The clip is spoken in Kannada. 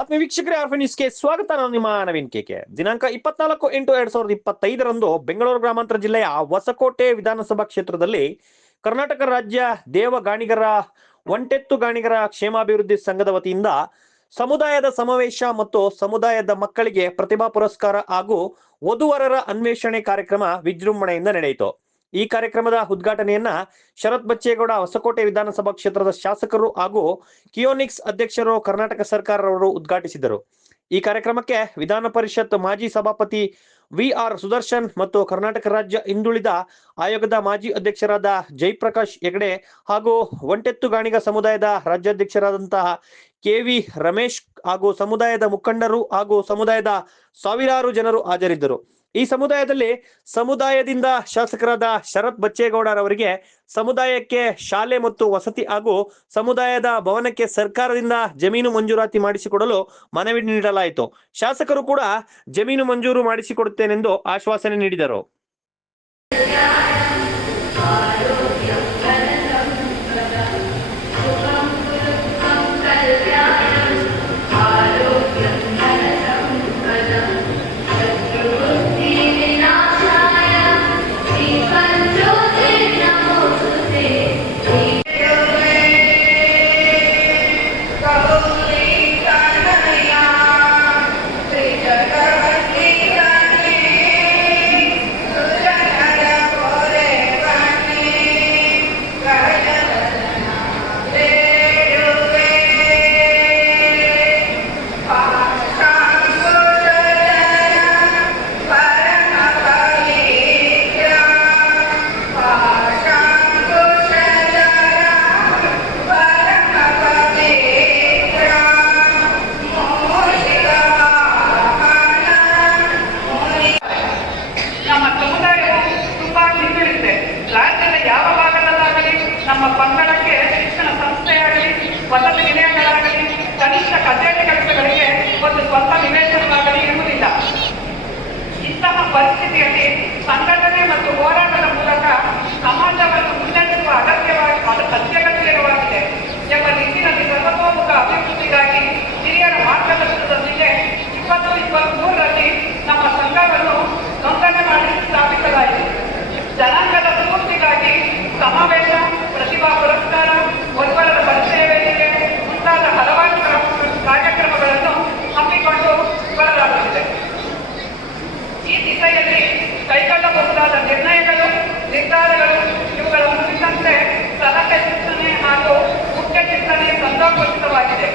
ಆತ್ಮೀಯ ವೀಕ್ಷಕರೇ ಆರ್ಫನಿಸ್ಗೆ ಸ್ವಾಗತ. ನಾನು ನಿಮ್ಮ ನವೀನ್ ಕೆಕೆ ದಿನಾಂಕ ಇಪ್ಪತ್ನಾಲ್ಕು ಎಂಟು ಎರಡ್ ಸಾವಿರದ ಇಪ್ಪತ್ತೈದರಂದು ಬೆಂಗಳೂರು ಗ್ರಾಮಾಂತರ ಜಿಲ್ಲೆಯ ಹೊಸಕೋಟೆ ವಿಧಾನಸಭಾ ಕ್ಷೇತ್ರದಲ್ಲಿ ಕರ್ನಾಟಕ ರಾಜ್ಯ ದೇವಗಾಣಿಗರ, ಒಂಟೆತ್ತು ಗಾಣಿಗರ ಕ್ಷೇಮಾಭಿವೃದ್ಧಿ ಸಂಘದ ವತಿಯಿಂದ ಸಮುದಾಯದ ಸಮಾವೇಶ ಮತ್ತು ಸಮುದಾಯದ ಮಕ್ಕಳಿಗೆ ಪ್ರತಿಭಾ ಪುರಸ್ಕಾರ ಹಾಗೂ ವಧುವರರ ಅನ್ವೇಷಣೆ ಕಾರ್ಯಕ್ರಮ ವಿಜೃಂಭಣೆಯಿಂದ ನಡೆಯಿತು. ಈ ಕಾರ್ಯಕ್ರಮದ ಉದ್ಘಾಟನೆಯನ್ನ ಶರತ್ ಬಚ್ಚೇಗೌಡ ಹೊಸಕೋಟೆ ವಿಧಾನಸಭಾ ಕ್ಷೇತ್ರದ ಶಾಸಕರು ಹಾಗೂ ಕಿಯೋನಿಕ್ಸ್ ಅಧ್ಯಕ್ಷರು ಕರ್ನಾಟಕ ಸರ್ಕಾರವರು ಉದ್ಘಾಟಿಸಿದರು. ಈ ಕಾರ್ಯಕ್ರಮಕ್ಕೆ ವಿಧಾನ ಪರಿಷತ್ ಮಾಜಿ ಸಭಾಪತಿ ವಿ ಆರ್ ಸುದರ್ಶನ್ ಮತ್ತು ಕರ್ನಾಟಕ ರಾಜ್ಯ ಹಿಂದುಳಿದ ಆಯೋಗದ ಮಾಜಿ ಅಧ್ಯಕ್ಷರಾದ ಜಯಪ್ರಕಾಶ್ ಹೆಗಡೆ ಹಾಗೂ ಒಂಟೆತ್ತುಗಾಣಿಗ ಸಮುದಾಯದ ರಾಜ್ಯಾಧ್ಯಕ್ಷರಾದಂತಹ ಕೆ ವಿ ರಮೇಶ್ ಹಾಗೂ ಸಮುದಾಯದ ಮುಖಂಡರು ಹಾಗೂ ಸಮುದಾಯದ ಸಾವಿರಾರು ಜನರು ಹಾಜರಿದ್ದರು. ಈ ಸಮುದಾಯದಲ್ಲಿ ಸಮುದಾಯದಿಂದ ಶಾಸಕರಾದ ಶರತ್ ಬಚ್ಚೇಗೌಡರವರಿಗೆ ಸಮುದಾಯಕ್ಕೆ ಶಾಲೆ ಮತ್ತು ವಸತಿ ಹಾಗೂ ಸಮುದಾಯದ ಭವನಕ್ಕೆ ಸರ್ಕಾರದಿಂದ ಜಮೀನು ಮಂಜೂರಾತಿ ಮಾಡಿಸಿಕೊಡಲು ಮನವಿ ನೀಡಲಾಯಿತು. ಶಾಸಕರು ಕೂಡ ಜಮೀನು ಮಂಜೂರು ಮಾಡಿಸಿಕೊಡುತ್ತೇನೆಂದು ಆಶ್ವಾಸನೆ ನೀಡಿದರು. ಸಮಾವೇಶ, ಪ್ರತಿಭಾ ಪುರಸ್ಕಾರ ಒಬ್ಬರದ ಪರಿಚಯ ವೇದಿಕೆ, ಮುಂತಾದ ಹಲವಾರು ಕಾರ್ಯಕ್ರಮಗಳನ್ನು ಹಮ್ಮಿಕೊಂಡು ಬರಲಾಗುತ್ತಿದೆ. ಈ ದಿಸೆಯಲ್ಲಿ ಕೈಗೊಳ್ಳಬಹುದಾದ ನಿರ್ಣಯಗಳು, ನಿರ್ಧಾರಗಳು, ಇವುಗಳ ಕುರಿತಂತೆ ಸಲಹೆ ಸೂಚನೆ ಹಾಗೂ ಮುಖ್ಯ ಚಿಂತನೆ ಸಂದರ್ಭೋಚಿತವಾಗಿದೆ